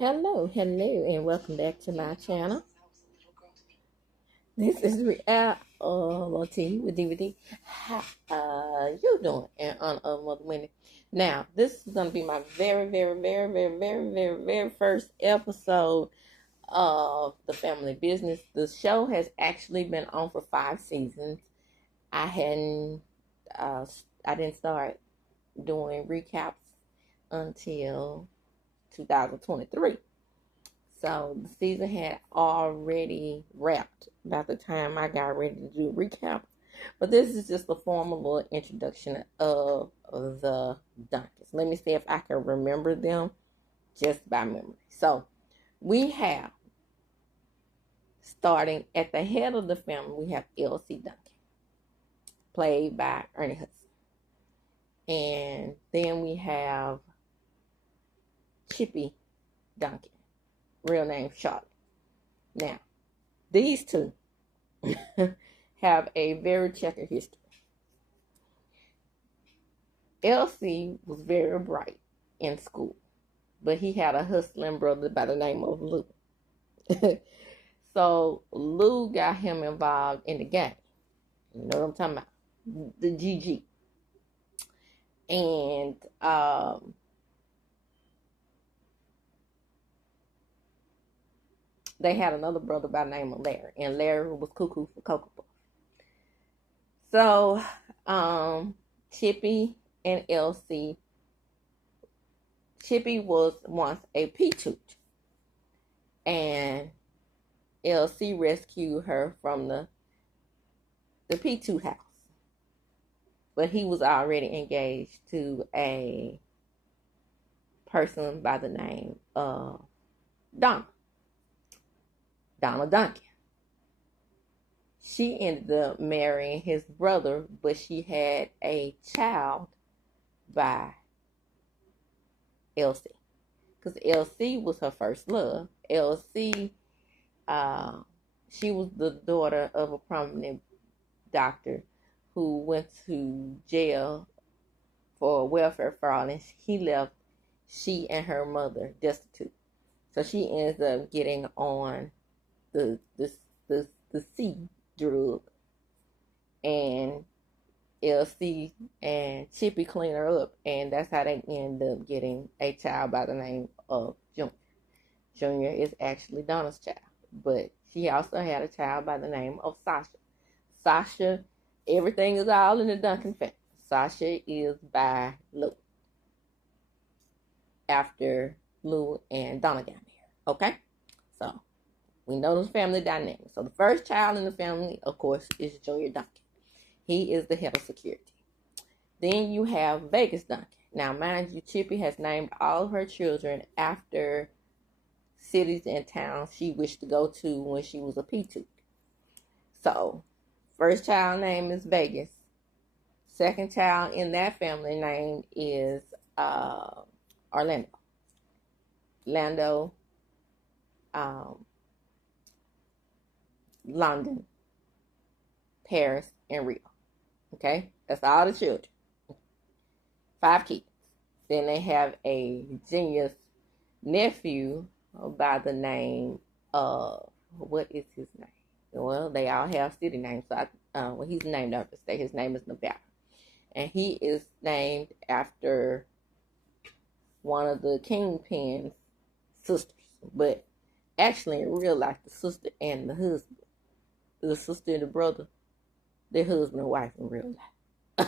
Hello, and welcome back to my channel. This is reality with DVD. How you doing? And on Mother Wendy. Now, this is gonna be my very first episode of the family business. The show has actually been on for 5 seasons. I hadn't, I didn't start doing recaps until 2023. So the season had already wrapped by the time I got ready to do recaps. But this is just a formal introduction of the Dunkins. Let me see if I can remember them just by memory. So we have, starting at the head of the family, we have Elsie Duncan, played by Ernie Hudson. And then we have Chippy Duncan, real name Charlotte. Now, these two have a very checkered history. Elsie was very bright in school, but he had a hustling brother by the name of Lou. So Lou got him involved in the game. You know what I'm talking about? The GG. And they had another brother by the name of Larry, and Larry was cuckoo for Cocoa Puff. So Chippy and Elsie. Chippy was once a P-toot, and Elsie rescued her from the P-toot house. But he was already engaged to a person by the name of Donna Duncan. She ended up marrying his brother, but she had a child by Elsie, because Elsie was her first love. Elsie, she was the daughter of a prominent doctor who went to jail for welfare fraud, and he left she and her mother destitute. So she ends up getting on the C drug, and Elsie and Chippy clean her up, and that's how they end up getting a child by the name of Junior. Junior is actually Donna's child, but she also had a child by the name of Sasha. Sasha, everything is all in the Duncan family. Sasha is by Lou, after Lou and Donna got married. Okay, so we know the family dynamic. So the first child in the family, of course, is Junior Duncan. He is the head of security. Then you have Vegas Duncan. Now, mind you, Chippy has named all of her children after cities and towns she wished to go to when she was a P-toot. So, first child name is Vegas. Second child in that family name is Orlando. London, Paris, and Rio. Okay, that's all the children. 5 kids. Then they have a genius nephew by the name of, what is his name? Well, they all have city names. So he's named after the state. His name is Nevada, and he is named after one of the Kingpin's sisters. But actually, in real life, the sister and the husband, the sister and the brother, their husband and wife in real life.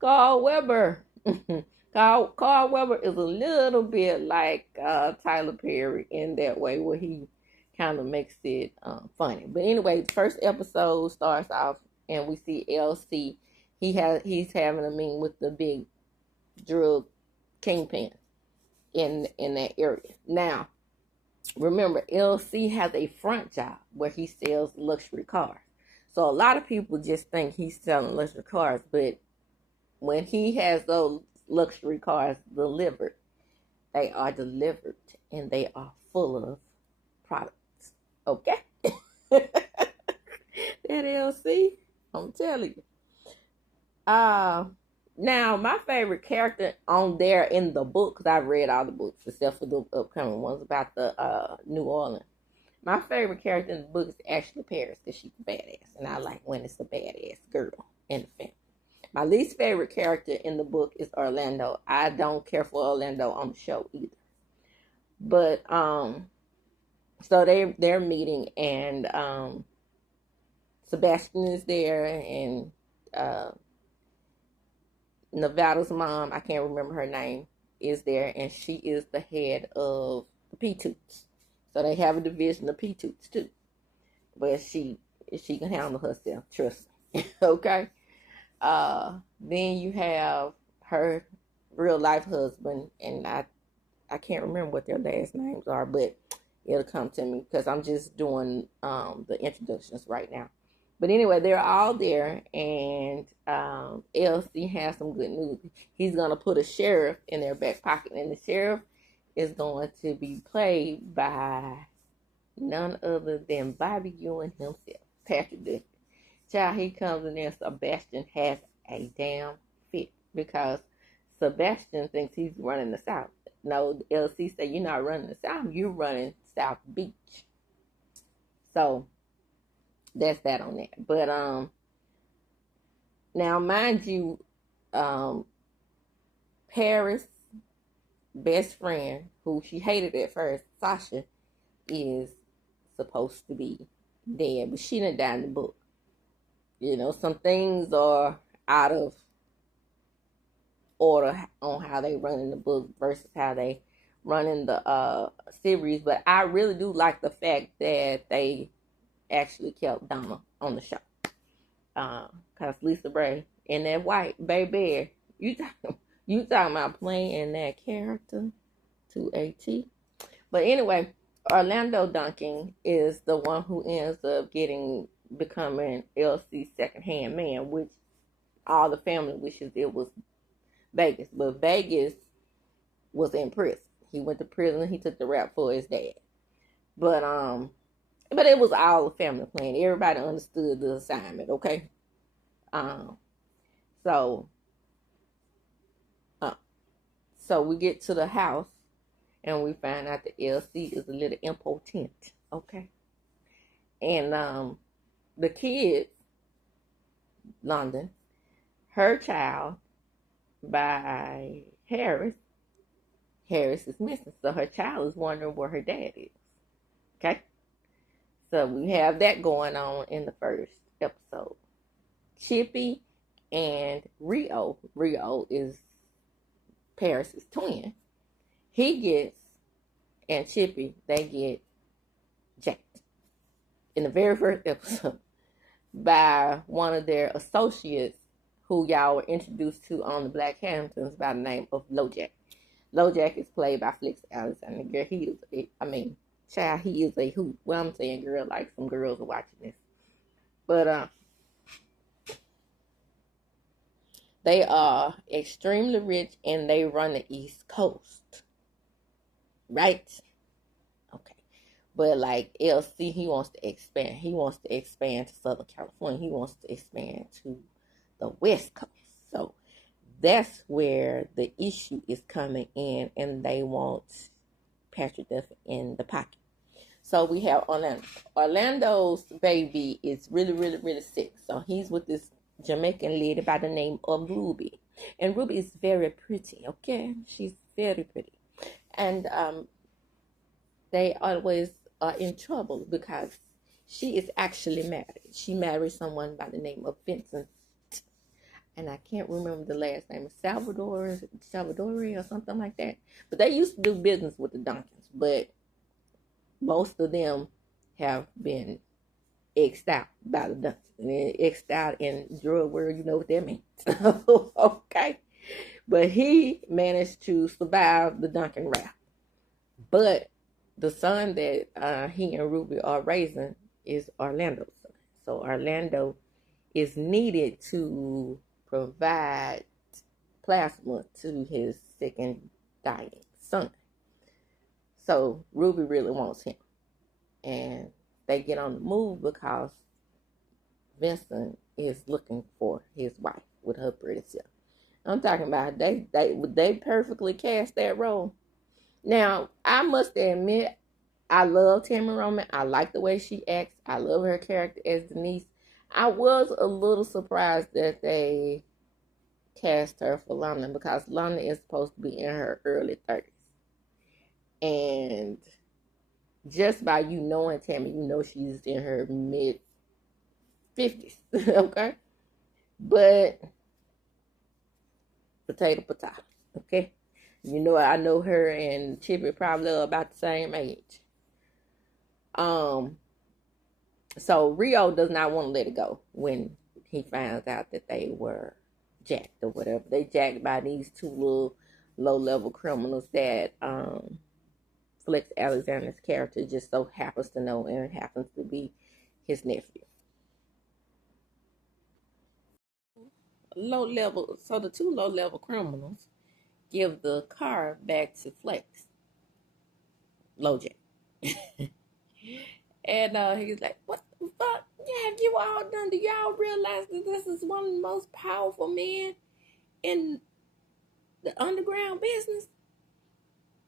Carl Weber. Carl Weber is a little bit like Tyler Perry in that way, where he kind of makes it funny. But anyway, the first episode starts off and we see LC. He's having a meeting with the big drug kingpin in that area. Now, remember, LC has a front job where he sells luxury cars. So a lot of people just think he's selling luxury cars, but when he has those luxury cars delivered, they are delivered and they are full of products. Okay? That LC, I'm telling you. Now, my favorite character on there in the book, because I've read all the books except for the upcoming ones about the New Orleans. My favorite character in the book is actually Paris because she's a badass, and I like when it's a badass girl in the family. My least favorite character in the book is Orlando. I don't care for Orlando on the show either. But so they're meeting, and Sebastian is there, and Nevada's mom, I can't remember her name, is there, and she is the head of the P-Toots. So they have a division of P-Toots too. But she can handle herself, trust me. Okay? Then you have her real life husband, and I can't remember what their last names are, but it'll come to me because I'm just doing the introductions right now. But anyway, they're all there, and LC has some good news. He's going to put a sheriff in their back pocket, and the sheriff is going to be played by none other than Bobby Ewing himself, Patrick Duffy. Child, he comes in there, Sebastian has a damn fit because Sebastian thinks he's running the South. No, LC said, you're not running the South, you're running South Beach. So that's that on that. But now mind you, Paris' best friend, who she hated at first, Sasha, is supposed to be dead, but she didn't die in the book. You know, some things are out of order on how they run in the book versus how they run in the series. But I really do like the fact that they actually kept Donna on the show. Cause Lisa Bray and that white baby, you talking about playing that character to a T. But anyway, Orlando Duncan is the one who ends up becoming LC's second-hand man, which all the family wishes it was Vegas. But Vegas was in prison. He went to prison. He took the rap for his dad. But it was all a family plan. Everybody understood the assignment, okay? So we get to the house, and we find out that LC is a little impotent, okay? And the kids, London, her child by Harris is missing. So her child is wondering where her dad is, okay? So we have that going on in the first episode. Chippy and Rio is Paris' twin. And Chippy, they get jacked in the very first episode by one of their associates who y'all were introduced to on the Black Hamptons by the name of LoJack. LoJack is played by Flex Alexander. Girl, he is a hoot. Well, I'm saying, girl, like some girls are watching this. But they are extremely rich and they run the East Coast. Right? Okay. But like LC, he wants to expand. He wants to expand to Southern California. He wants to expand to the West Coast. So that's where the issue is coming in, and they want Patrick Duffy in the pocket. So we have Orlando. Orlando's baby is really, really, really sick. So he's with this Jamaican lady by the name of Ruby. And Ruby is very pretty, okay? She's very pretty. And they always are in trouble because she is actually married. She married someone by the name of Vincent. And I can't remember the last name. Salvadori or something like that. But they used to do business with the Duncans. But most of them have been X'd out by the Duncans. And X'd out in drug world, you know what that means. Okay. But he managed to survive the Duncan rap. But the son that he and Ruby are raising is Orlando's son. So Orlando is needed to provide plasma to his sick and dying son. So Ruby really wants him. And they get on the move because Vincent is looking for his wife with her pretty self. I'm talking about they perfectly cast that role. Now, I must admit, I love Tammy Roman. I like the way she acts. I love her character as Denise. I was a little surprised that they cast her for London because London is supposed to be in her early 30s. And just by you knowing Tammy, you know she's in her mid 50s. Okay? But potato. Okay? You know, I know her and Chippy probably about the same age. Um, so Rio does not want to let it go when he finds out that they were jacked or whatever. They jacked by these two little low level criminals that Flex Alexander's character just so happens to know and happens to be his nephew. Low level, so the two low level criminals give the car back to Flex, LoJack. And he's like, "What the fuck have you all done? Do y'all realize that this is one of the most powerful men in the underground business?"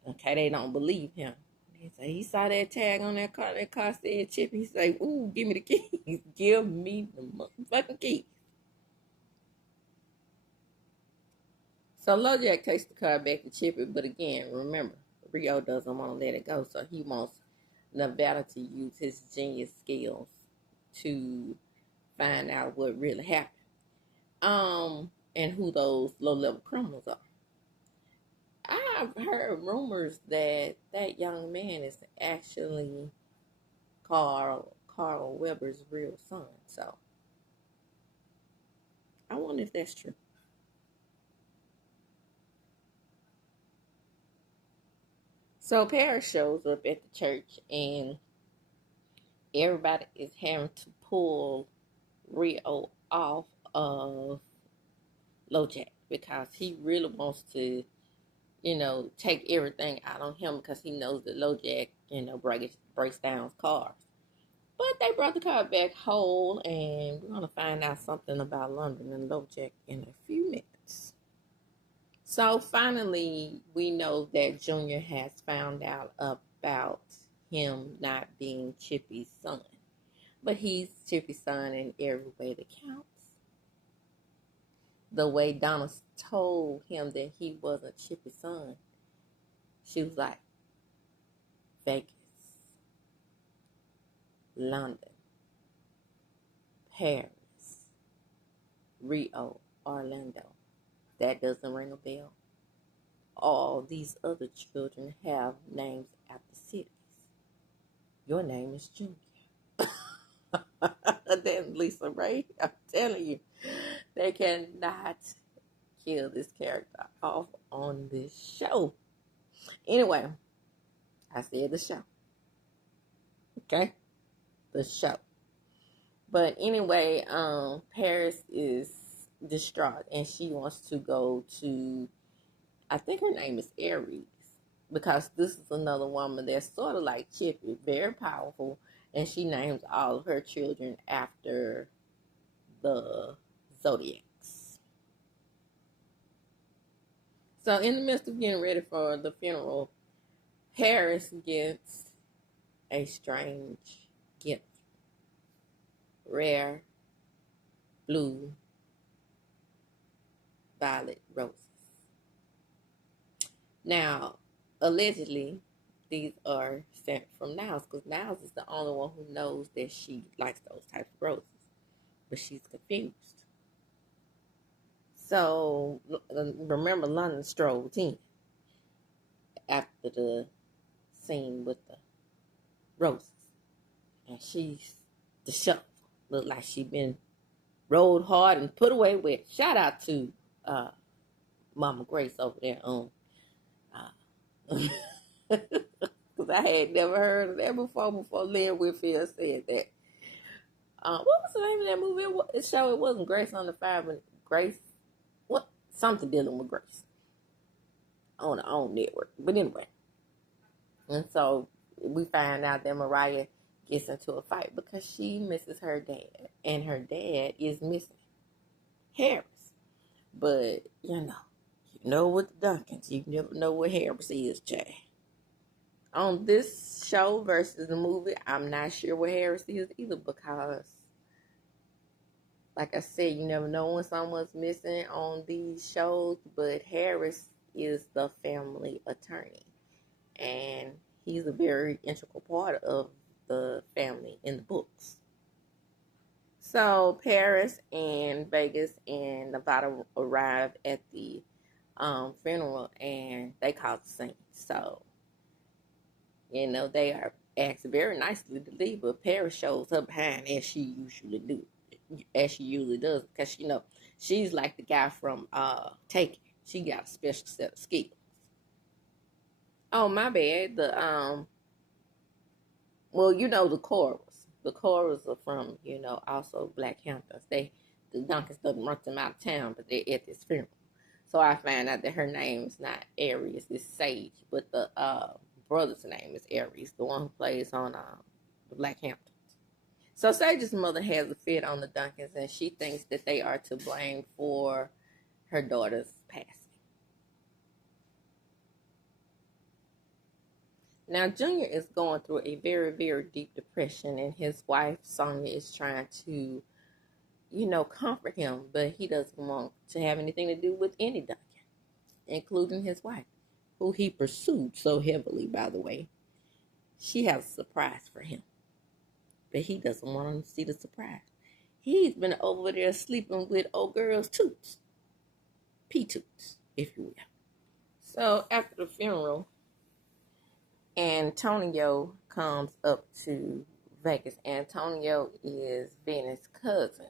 Okay, they don't believe him. He say he saw that tag on that car. That car said Chippy. He say, "Ooh, give me the keys. Give me the motherfucking keys." So LoJack takes the car back to Chippy, but again, remember, Rio doesn't want to let it go, so he wants Nevada to use his genius skills to find out what really happened. And who those low level criminals are. I've heard rumors that that young man is actually Carl Weber's real son. So I wonder if that's true. So Paris shows up at the church and everybody is having to pull Rio off of LoJack because he really wants to, take everything out on him because he knows that LoJack, breaks down cars. But they brought the car back whole, and we're going to find out something about London and LoJack in a few minutes. So finally, we know that Junior has found out about him not being Chippy's son. But he's Chippy's son in every way that counts. The way Donna told him that he wasn't Chippy's son, she was like, Vegas, London, Paris, Rio, Orlando. That doesn't ring a bell. All these other children have names after cities. Your name is Junior. Then Lisa Ray, I'm telling you, they cannot kill this character off on this show. Anyway, I said the show. Okay? The show. But anyway, Paris is distraught and she wants to go to, I think her name is Aries, because this is another woman that's sort of like Chippy, very powerful, and she names all of her children after the zodiacs. So in the midst of getting ready for the funeral, Paris gets a strange gift. Rare blue violet roses. Now, allegedly, these are sent from Niles because Niles is the only one who knows that she likes those types of roses, but she's confused. So remember, London strolled in after the scene with the roses, and she's disheveled. Look like she been rolled hard and put away with. Shout out to Mama Grace over there on. Because I had never heard of that before Lynn Whitfield said that. What was the name of that movie? It showed it wasn't Grace on the Fire, but Grace, what? Something dealing with Grace on her own network. But anyway, and so we find out that Mariah gets into a fight because she misses her dad, and her dad is missing, Harris. But, you know with the Duncans, you never know what Harris is, Jay. On this show versus the movie, I'm not sure what Harris is either because, like I said, you never know when someone's missing on these shows, but Harris is the family attorney. And he's a very integral part of the family in the books. So Paris and Vegas and Nevada arrive at the funeral and they cause a scene. So, they are asked very nicely to leave, but Paris shows up behind as she usually does, because she's like the guy from Taken. She got a special set of skills. Oh, my bad. The chorus. The chorus are from, also Black Hamptons. The Duncans doesn't run them out of town, but they're at this funeral. So I find out that her name is not Aries, it's Sage, but the brother's name is Aries, the one who plays on the Black Hamptons. So Sage's mother has a fit on the Duncans, and she thinks that they are to blame for her daughter's passing. Now, Junior is going through a very, very deep depression, and his wife, Sonia, is trying to, comfort him, but he doesn't want to have anything to do with any Duncan, including his wife, who he pursued so heavily, by the way. She has a surprise for him, but he doesn't want him to see the surprise. He's been over there sleeping with old girl's toots, P-toots, if you will. So after the funeral, Antonio comes up to Vegas. Antonio is Benny's cousin.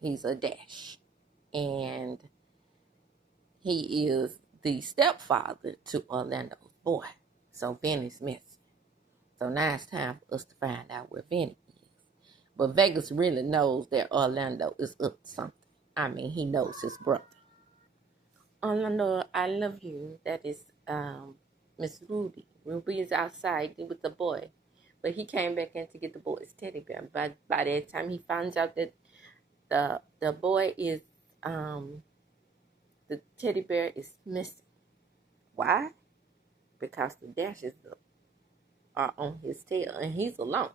He's a dash. And he is the stepfather to Orlando's boy. So Benny's missing. So now it's time for us to find out where Benny is. But Vegas really knows that Orlando is up to something. I mean, he knows his brother. Orlando, I love you. That is Miss Ruby. Ruby is outside with the boy. But he came back in to get the boy's teddy bear. But by that time, he finds out that the boy is, the teddy bear is missing. Why? Because the dashes are on his tail, and he's alone.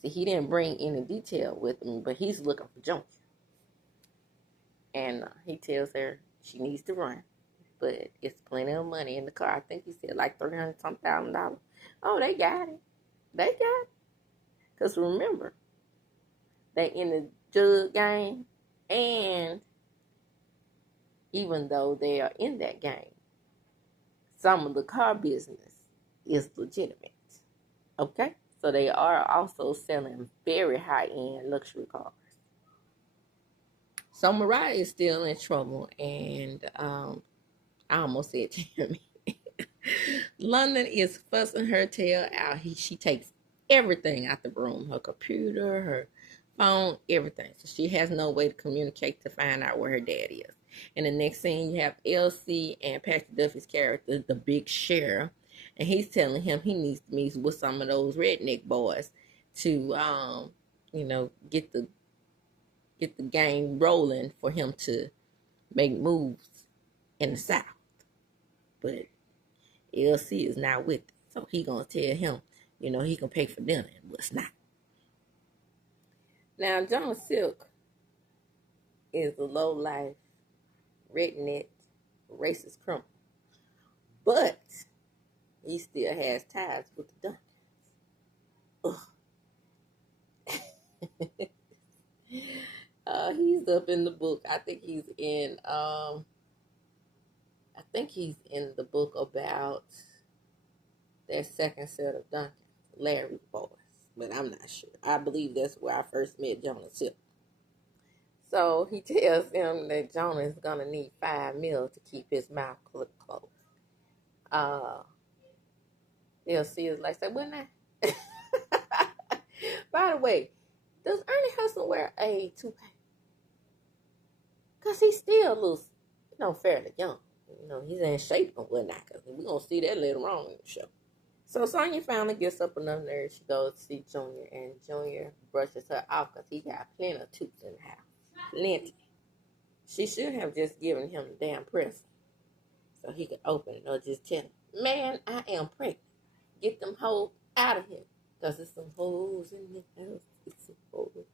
See, he didn't bring any detail with him, but he's looking for Junkie. And he tells her she needs to run, but it's plenty of money in the car. I think he said like $300,000. Oh, they got it. They got it. Because remember, they in the drug game, and even though they are in that game, some of the car business is legitimate. Okay? So they are also selling very high-end luxury cars. So Mariah is still in trouble, and I almost said Tammy. London is fussing her tail out. She takes everything out the room, her computer, her phone, everything. So she has no way to communicate to find out where her dad is. And the next scene, you have LC and Patrick Duffy's character, the big sheriff, and he's telling him he needs to meet with some of those redneck boys to, get the game rolling for him to make moves in the South. But LC is not with it, so he gonna tell him, he can pay for dinner and what's not. Now, John Silk is a low-life, redneck, racist criminal, but he still has ties with the Duncans. He's up in the book. I think he's in the book about their second set of Duncans, Larry boys, but I'm not sure. I believe that's where I first met Jonah Silk. So he tells him that Jonah is going to need $5 million to keep his mouth closed. LC is like, say, what now? By the way, does Ernie Hudson wear a toupee? Because he still looks, fairly young. He's in shape and whatnot. Because we're going to see that later on in the show. So Sonya finally gets up enough nerve. She goes to see Junior. And Junior brushes her off because he got plenty of toots in the house. Plenty. She should have just given him the damn present so he could open it or just tell him, man, I am pregnant. Get them hoes out of here. Because there's some hoes in the house. It's some hoes.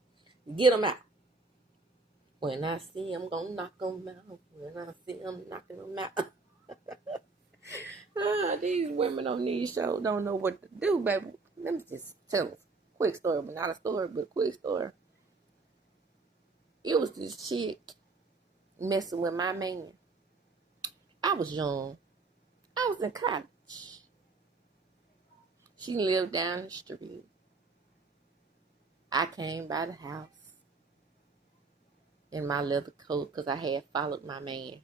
Get them out. When I see them, gonna knock them out. When I see them, knocking them out. These women on these shows don't know what to do, baby. Let me just tell a quick story, but not a story, but a quick story. It was this chick messing with my man. I was young. I was in college. She lived down the street. I came by the house in my leather coat because I had followed my man.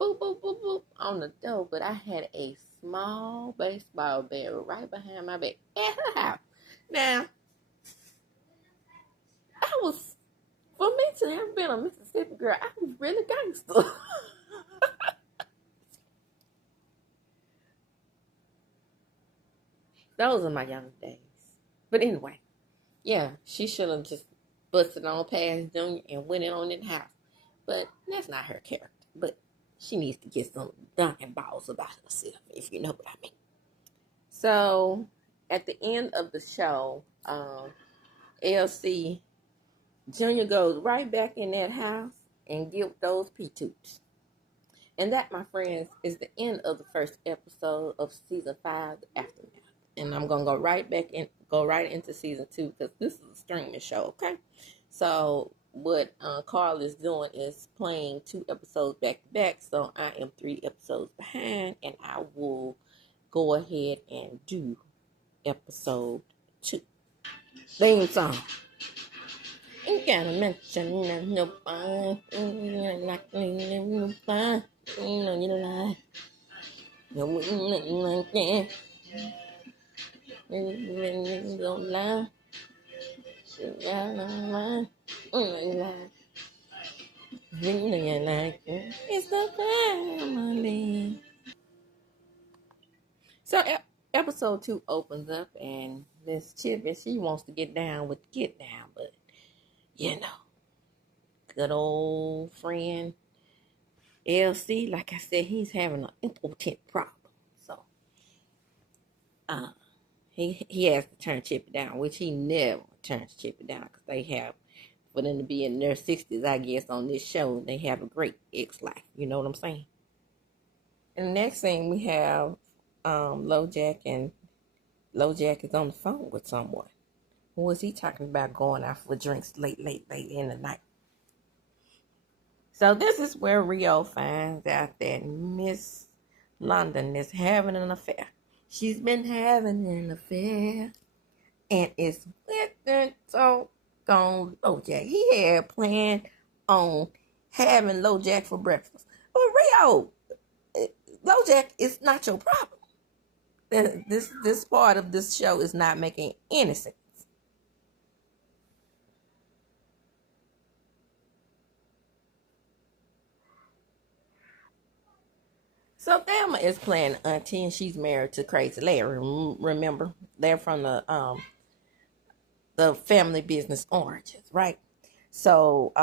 Boop, boop, boop, boop on the door, but I had a small baseball bat right behind my back at her house. Now, for me to have been a Mississippi girl, I was really gangster. Those are my young days. But anyway, yeah, she should have just busted on past Junior and went in on in the house. But that's not her character. But she needs to get some dunking balls about herself, if you know what I mean. So, at the end of the show, LC Junior goes right back in that house and get those P-toots. And that, my friends, is the end of the first episode of season 5, The Aftermath. And I'm gonna go right into season 2 because this is a streaming show, okay? So what Carl is doing is playing 2 episodes back to back. So I am 3 episodes behind, and I will go ahead and do episode 2. Theme song. Ain't gotta mention no fun. Like no fun. You know you lie. No nothing like that. You don't lie. You lie. You lie. You know you like it. It's the family. So episode 2 opens up, and Miss Chippy, she wants to get down with the get down, but you know, good old friend LC, like I said, he's having an impotent problem. So he has to turn Chippy down, which he never turns Chippy down because they have, for them to be in their 60s, I guess, on this show, they have a great ex-life. You know what I'm saying? And the next thing we have LoJack, and LoJack is on the phone with someone. Who was he talking about going out for drinks late in the night? So this is where Rio finds out that Miss London is having an affair. She's been having an affair, and it's with the so-called LoJack. He had planned on having LoJack for breakfast. But Rio, LoJack is not your problem. This part of this show is not making any sense. So Thelma is playing auntie, and she's married to Crazy Larry. Remember, they're from the family business Oranges, right? So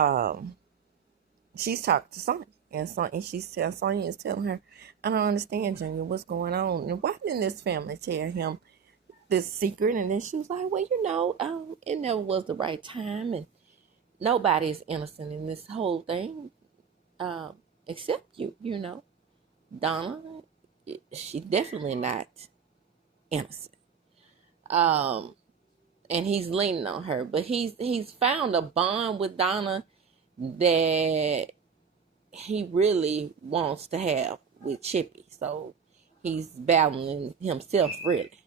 she's talking to Sonya, and Sonya is telling her, "I don't understand, Junior, what's going on, and why didn't this family tell him this secret?" And then she was like, "Well, it never was the right time, and nobody is innocent in this whole thing, except you, Donna, she's definitely not innocent." And he's leaning on her, but he's found a bond with Donna that he really wants to have with Chippy. So he's battling himself, really.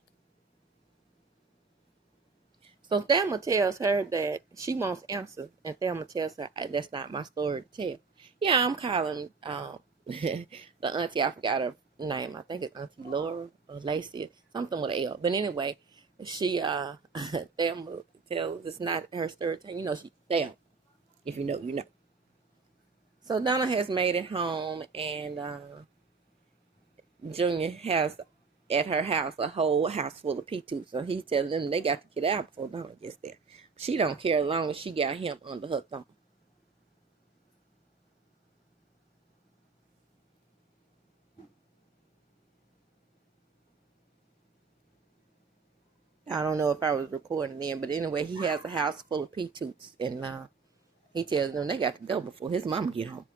So Thelma tells her that she wants answers, and Thelma tells her, "That's not my story to tell." Yeah, I'm calling the auntie. I forgot her name. I think it's Auntie Laura or Lacey, something with an L. But anyway, she Thelma tells it's not her story to tell. She Thelma. If you know, you know. So Donna has made it home, and Junior has at her house a whole house full of P2. So he's telling them they got to get out before Donna gets there. She don't care as long as she got him under her thumb. I don't know if I was recording then, but anyway, he has a house full of P-toots, and he tells them they got to go before his mama get home.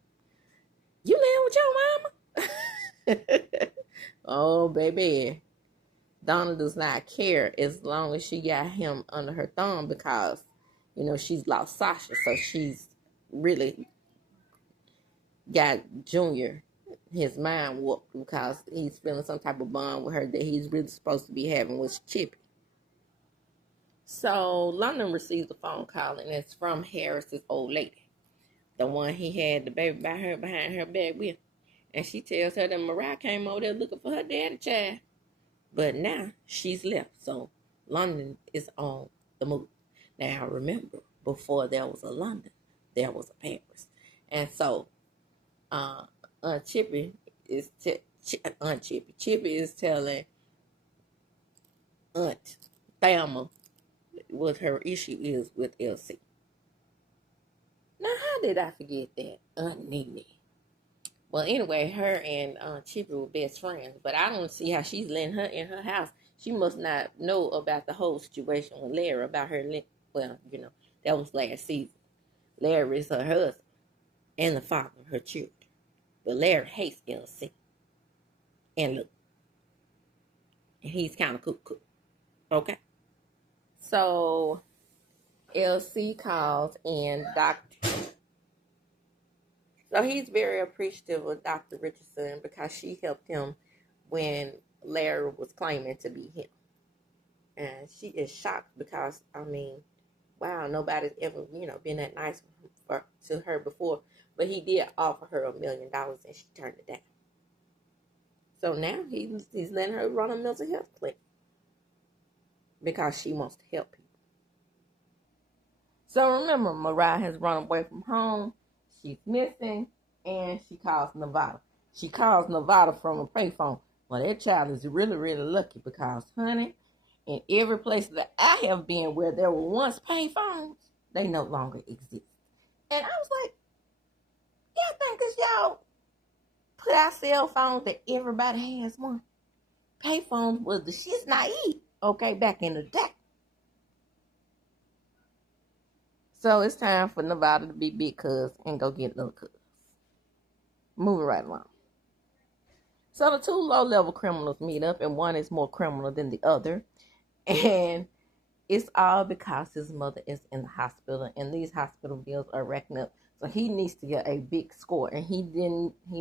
You live with your mama? Oh, baby. Donna does not care as long as she got him under her thumb because, she's lost Sasha. So she's really got Junior, his mind warped because he's feeling some type of bond with her that he's really supposed to be having with Chippy. So London receives a phone call, and it's from Harris's old lady, the one he had the baby by her behind her back with. And she tells her that Mariah came over there looking for her daddy child. But now she's left, so London is on the move. Now remember, before there was a London, there was a Paris. And so Aunt Chippy is Chippy is telling Aunt Thelma what her issue is with Elsie. Now, how did I forget that? Aunt Nene. Well, anyway, her and Chippy were best friends, but I don't see how she's letting her in her house. She must not know about the whole situation with Larry, about her. Well, that was last season. Larry is her husband and the father of her children. But Larry hates Elsie. And look, and he's kind of cool. Okay? So, Elsie calls in Dr. So he's very appreciative of Dr. Richardson because she helped him when Larry was claiming to be him. And she is shocked because, wow, nobody's ever, been that nice to her before. But he did offer her $1 million and she turned it down. So now he's letting her run a mental health clinic because she wants to help people. So remember, Mariah has run away from home. She's missing, and she calls Nevada. She calls Nevada from a payphone. Well, that child is really, really lucky because, honey, in every place that I have been where there were once payphones, they no longer exist. And I was like, yeah, I think because y'all put out cell phones that everybody has one. Payphones was the shit's naive, okay, back in the day. So it's time for Nevada to be big cuz and go get little cuz. Moving right along. So the two low-level criminals meet up, and one is more criminal than the other. And it's all because his mother is in the hospital, and these hospital bills are racking up. So he needs to get a big score, and he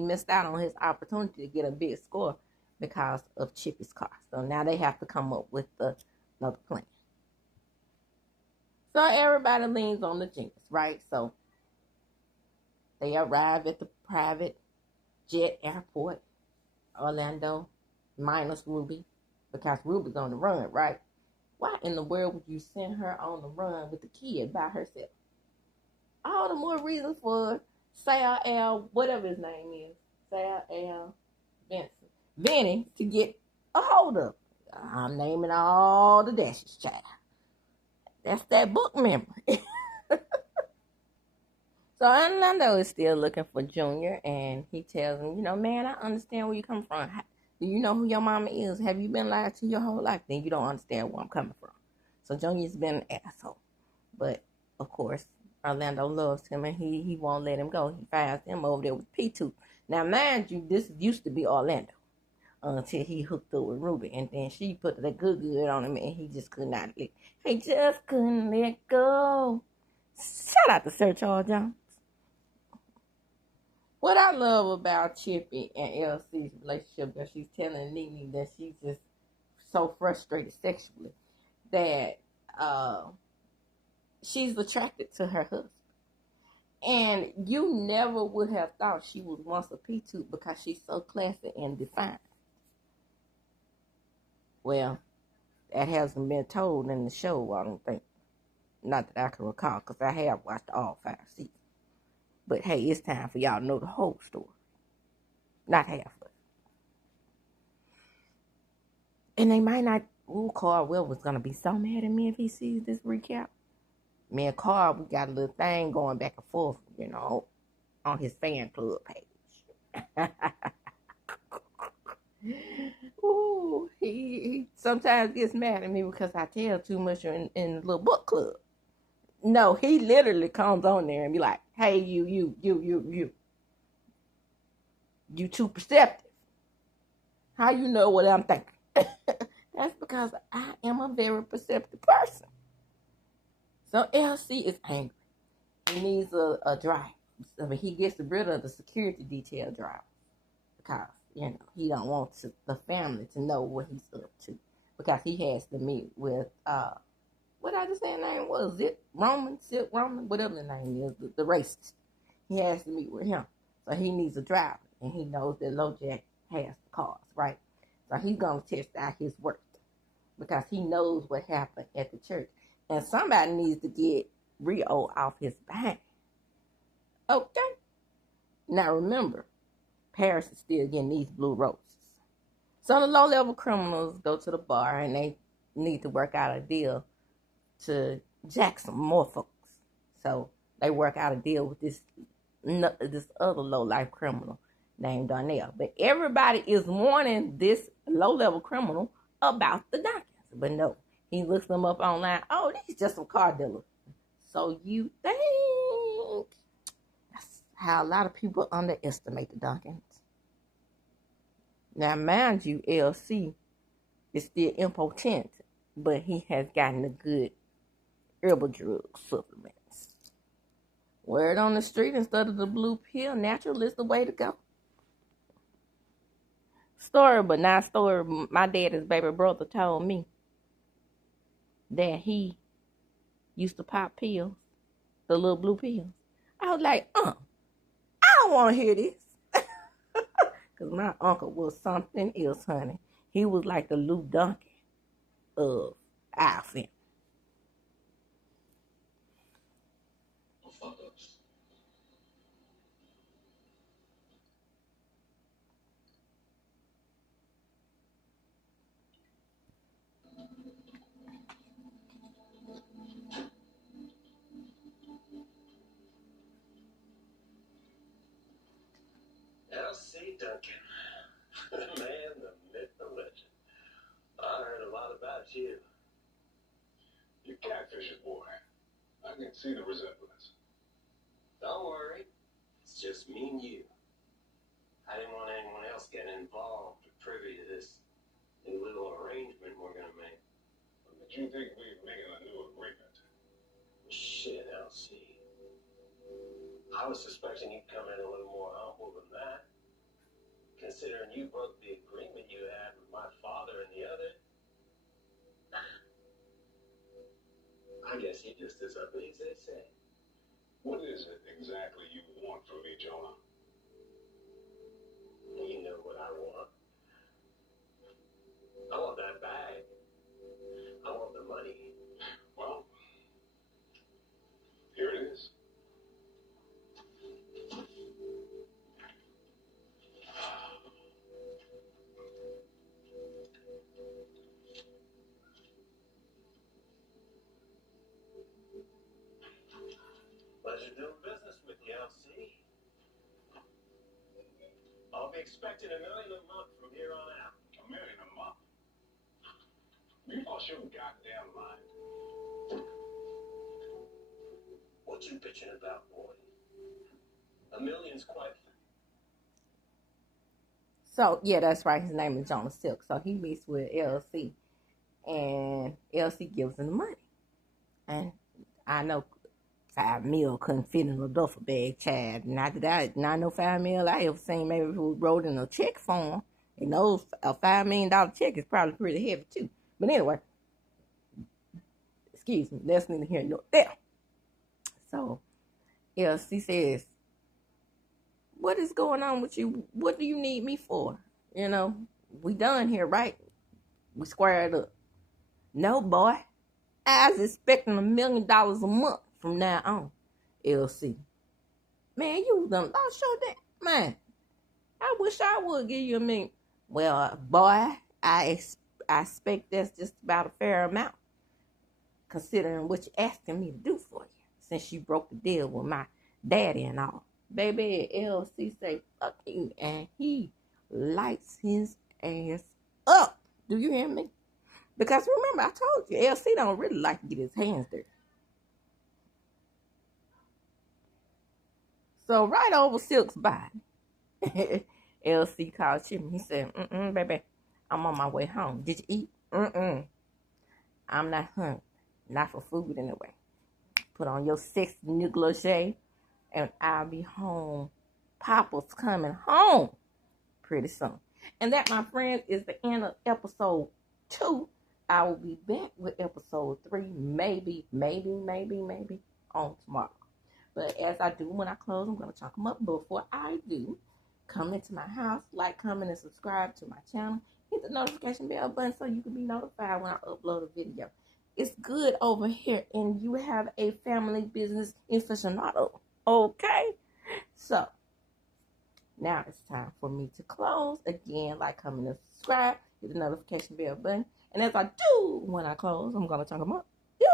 missed out on his opportunity to get a big score because of Chippy's car. So now they have to come up with another plan. So everybody leans on the genius, right? So they arrive at the private jet airport, Orlando, minus Ruby, because Ruby's on the run, right? Why in the world would you send her on the run with the kid by herself? All the more reason for Sal L, whatever his name is, Sal L Vinny, to get a hold of. I'm naming all the dashes, child. That's that book memory. So Orlando is still looking for Junior, and he tells him, man, I understand where you come from. Do you know who your mama is? Have you been lied to your whole life? Then you don't understand where I'm coming from. So Junior's been an asshole. But, of course, Orlando loves him, and he won't let him go. He finds him over there with P2. Now, mind you, this used to be Orlando until he hooked up with Ruby, and then she put the good on him, and he just could not let. He just couldn't let go. Shout out to Sir Charles Jones. What I love about Chippy and LC's relationship, that she's telling Nene that she's just so frustrated sexually that she's attracted to her husband. And you never would have thought she was once a P2 because she's so classy and defined. Well, that hasn't been told in the show, I don't think. Not that I can recall, because I have watched all 5 seasons. But hey, it's time for y'all to know the whole story. Not half of it. And they might not. Ooh, Carl was going to be so mad at me if he sees this recap. Me and Carl, we got a little thing going back and forth, on his fan club page. Ooh, sometimes gets mad at me because I tell too much in the little book club. No, he literally comes on there and be like, hey, you too perceptive. How you know what I'm thinking? That's because I am a very perceptive person. So LC is angry. He needs a driver. I mean, he gets rid of the security detail driver because, he don't want the family to know what he's up to because he has to meet with, what I just say his name was, Silk Roman, whatever the name is, the racist. He has to meet with him. So he needs a driver, and he knows that LoJack has the cars, right? So he's going to test out his work because he knows what happened at the church. And somebody needs to get Rio off his back. Okay? Now remember, Paris is still getting these blue roses. So the low-level criminals go to the bar, and they need to work out a deal to jack some more folks. So they work out a deal with this other low-life criminal named Darnell. But everybody is warning this low-level criminal about the documents. But no, he looks them up online. Oh, these just some car dealers. So you think? That's how a lot of people underestimate the Duncans. Now, mind you, LC is still impotent, but he has gotten a good herbal drug supplements. Word on the street, instead of the blue pill, natural is the way to go. Story, but not story. My dad's baby brother told me that he used to pop pills, the little blue pills. I was like, I don't want to hear this. Because my uncle was something else, honey. He was like the Lou Duncan of our family. L.C. Duncan. The man, the myth, the legend. I heard a lot about you. You catfishing, boy. I can see the resemblance. Don't worry. It's just me and you. I didn't want anyone else getting involved or privy to this new little arrangement we're going to make. But you think we're making a new agreement? Shit, L.C. I was suspecting you'd come in a little more humble than that. Considering you broke the agreement you had with my father and the other. I guess you're just as ugly as they say. What is it exactly you want from me, Jonah? You know what I want. I want that bag. I want the money. Well, here it is. Pleasure doing business with you, L.C. I'll be expecting $1 million a month from here on out. $1 million a month? You lost your goddamn mind. What you bitching about, boy? $1 million's quite. So, yeah, that's right. His name is Jonah Silk. So he meets with LC. And LC gives him the money. And I know $5 million couldn't fit in a duffel bag, child. Not no $5 million I ever seen. Maybe who wrote in a check form. And those a $5 million check is probably pretty heavy too. But anyway, excuse me, that's neither here nor there. So LC says, "What is going on with you? What do you need me for? We done here, right? We squared up." "No, boy. I was expecting $1 million a month from now on." LC, "Man, you done lost your damn man. I wish I would give you $1 million. "Well, boy, I expect that's just about a fair amount, considering what you're asking me to do for you, since you broke the deal with my daddy and all." Baby, LC say, "Fuck you," and he lights his ass up. Do you hear me? Because remember, I told you, LC don't really like to get his hands dirty. So right over Silk's body, LC called Chippy. He said, baby, I'm on my way home. Did you eat? I'm not hungry. Not for food anyway. Put on your sexy negligee, and I'll be home. Papa's coming home pretty soon. And that, my friends, is the end of episode 2. I will be back with episode 3, maybe on tomorrow. But as I do when I close, I'm going to chalk them up. Before I do, come into my house, like, comment, and subscribe to my channel. Hit the notification bell button so you can be notified when I upload a video. It's good over here, and you have a family business aficionado. Okay? So, now it's time for me to close. Again, like, comment, and subscribe. Hit the notification bell button. And as I do when I close, I'm going to talk about you.